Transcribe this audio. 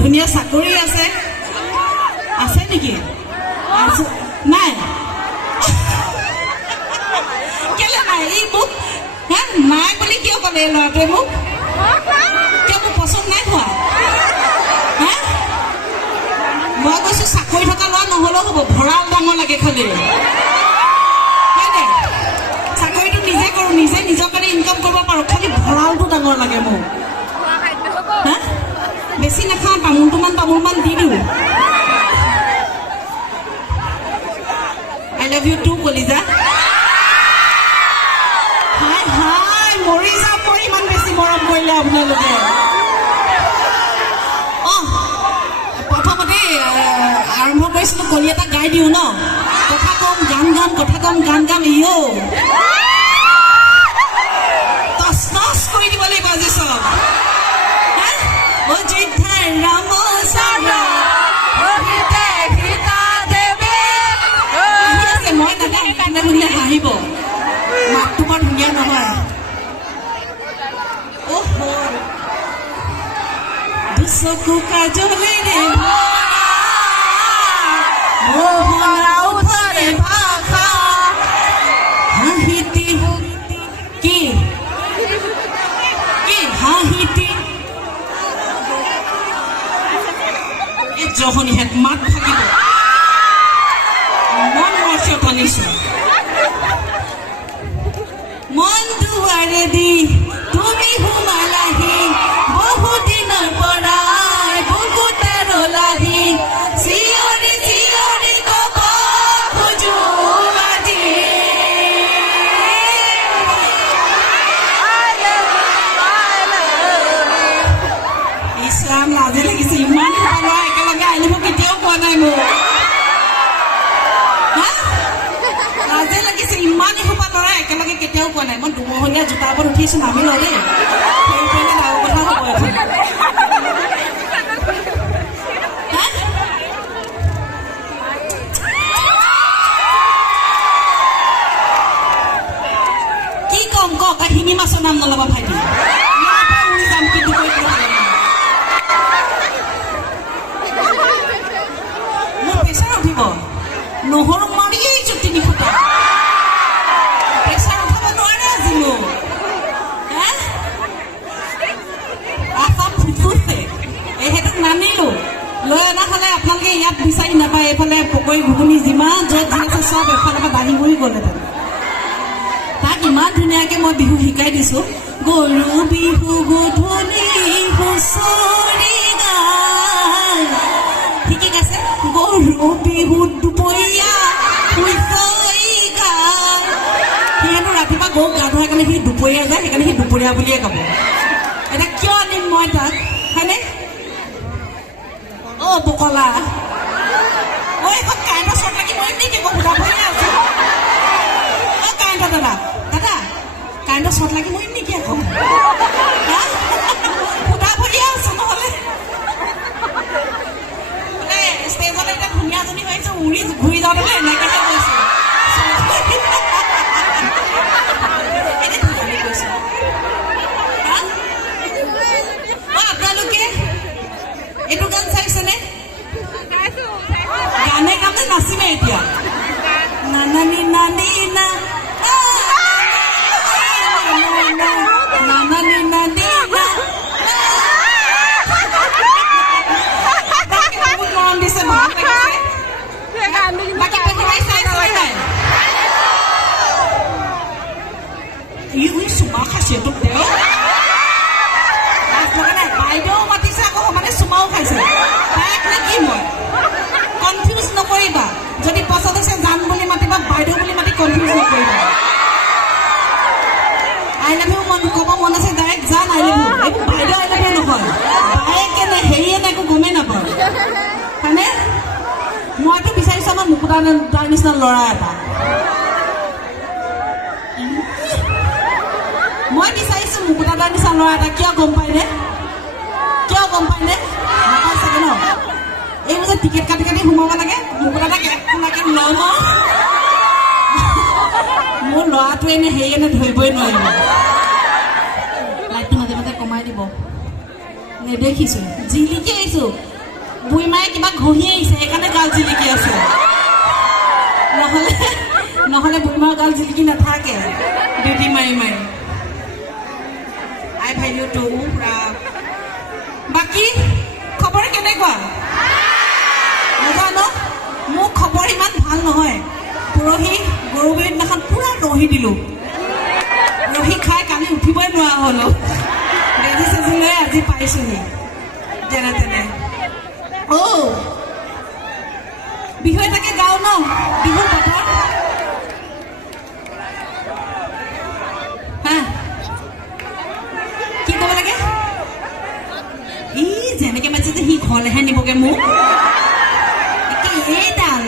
ধুনীয়া চাকৰি আছে আছে নেকি নাই কেলে নাই এই মোক নাই বুলি কিয় ক'লে ল'ৰাটোৱে মোক কিয় মোক পচন্দ নাই হোৱা মই কৈছো চাকৰি থকা ল'ৰা নহ'লেও হ'ব ভঁৰাল ডাঙৰ লাগে খালি চাকৰিটো নিজে কৰোঁ নিজে নিজৰ কাৰণে ইনকাম কৰিব পাৰোঁ খালি ভঁৰালটো ডাঙৰ লাগে মোক বেছি নাখাওঁ তামোলমান দি দিওঁ আই লাভ ইউ টু কলিজা হাই হাই মৰি যাম মই ইমান বেছি মৰম কৰিলে আপোনালোকে প্ৰথমতে আৰম্ভ কৰিছিলোঁ কলি এটা গাই দিওঁ ন কথা কম গান গাম কথা কম গান গাম ইও টচ টচ কৰি দিব লাগিব আজি চব হাঁহিব মাতটো বৰ ধুনীয়া নহয় দুচকু কাজলেৰে ভাষা হাঁহিতি কি হাঁহিতি এই জহনি হেত মাত থাকিব মন মৰ্চে টানিছে মন দুৱাৰেদি তুমি সোমালাহি বহুদিনৰ পৰাই বুকুতে ৰলাহি চিঞৰি চিঞৰি ক'ব খোজো আজি ইছৰাম লাজে লাগিছে ইমান ল'ৰা একেলগে আনিব কেতিয়াও কোৱা নাই মোক লাজে লাগিছে ইমান এসোপা ল'ৰা একেলগে কেতিয়াও কোৱা নাই মই দুমহলীয়া জোতাৰ ওপৰত উঠিছো নামি লওঁ দেই সেইকাৰণে ডাঙৰ কথা হ'ব কি কম কওক শিঙি মাছৰ নাম নল'বা ভাইটি উৰি যাম কিন্তু মোৰ প্ৰেছাৰ উঠিব নহৰু মাৰিয়েই চুটি নিখুটা প্ৰেছাৰ উঠাব নোৱাৰে আজি মোক আসাম ফুটফুটে এইহেঁতক নানিলো লৈ অনা হ'লে আপোনালোকে ইয়াত বিচাৰি নাপায় এইফালে পকৰি ঘুগুনি যিমান য'ত যি আছে চব এফালৰ পৰা বাঢ়ি বহি গ'লহেঁতেন তাক ইমান ধুনীয়াকৈ মই বিহু শিকাই দিছোঁ গৰু বিহু গধূলি হুঁচৰি গায় ঠিকে আছে গৰু বিহু দুপৰীয়া হুঁচৰি গায় সিহঁতো ৰাতিপুৱা গৰুক গা ধোৱাৰ কাৰণে সি দুপৰীয়া যায় সেইকাৰণে সি দুপৰীয়া বুলিয়ে গাব এতিয়া কিয় আনিম মই তাক হয়নে পকলা এখন কাৰেণ্টৰ চৰ্ট লাগি মই নেকি মই সুধা ভৰিয়ে আছো কাৰেণ্টৰ দাদা কাৰেণ্টৰ চৰ্ট লাগি মই নেকি আকৌ সুধা ভৰিয়ে আছো নহ'লে ষ্টেজলৈ এতিয়া ধুনীয়াজনী হৈছে উৰি ঘূৰি যাওঁতে এনেকৈহে গৈছে এতিয়া লৰা খাইছে তোক দেও বাইদেউ মাতিছে আকৌ সমানে চুমাও খাইছে তাইক নে কি মই কনফিউজ নকৰিবা যদি পছন্দ হৈছে জান বুলি মাতিবা বাইদেউ বুলি মাতি কনফিউজ নকৰিবা আই লাভ ইউ মন ক'ব মন আছে ডাইৰেক্ট জান আই লাভ ইউ এইবোৰ বাইদেউ আই লাভ ইউ নহয় বায়েকে নে হেৰিয়ে নে একো গমেই নাপায় হয়নে মইতো বিচাৰিছোঁ আমাৰ মুকুতাৰ নিচিনা ল'ৰা এটা মই বিচাৰিছোঁ মুকুতাৰ নিচিনা ল'ৰা এটা কিয় গম পায়নে নাপায় চাগে ন এইবোৰ যে টিকেট কাটি কাটি সোমাব লাগে মুকুতাক একোলাকে লওঁ ন মোৰ ল'ৰাটোৱে এনে হেৰি এনে ধৰিবই নোৱাৰিব লাইটটো মাজে মাজে কমাই দিব নেদেখিছোঁ জিলিকি আহিছোঁ বুঢ়ীমায়ে কিবা ঘঁহি আহিছে সেইকাৰণে গাল জিলিকি আছে নহ'লে বুঢ়ীমাৰ গাল জিলিকি নাথাকে ডিউটি মাৰি আই ভাইলিও তো পুৰা বাকী খবৰ কেনেকুৱা নাজানো মোৰ খবৰ ইমান ভাল নহয় পৰহি গৰু বিহুৰ দিনাখন পুৰা ৰহি দিলোঁ ৰহি খাই কালি উঠিবই নোৱাৰা হ'লো বেজি চেজি লৈ আজি পাইছোঁহি যেনে তেনে বিহু এটাকে গাওঁ ন বিহু বতৰ হা কি ক'ব লাগে ই যেনেকে মাতিছে যে সি ঘৰলৈহে নিবগে মোক এইডাল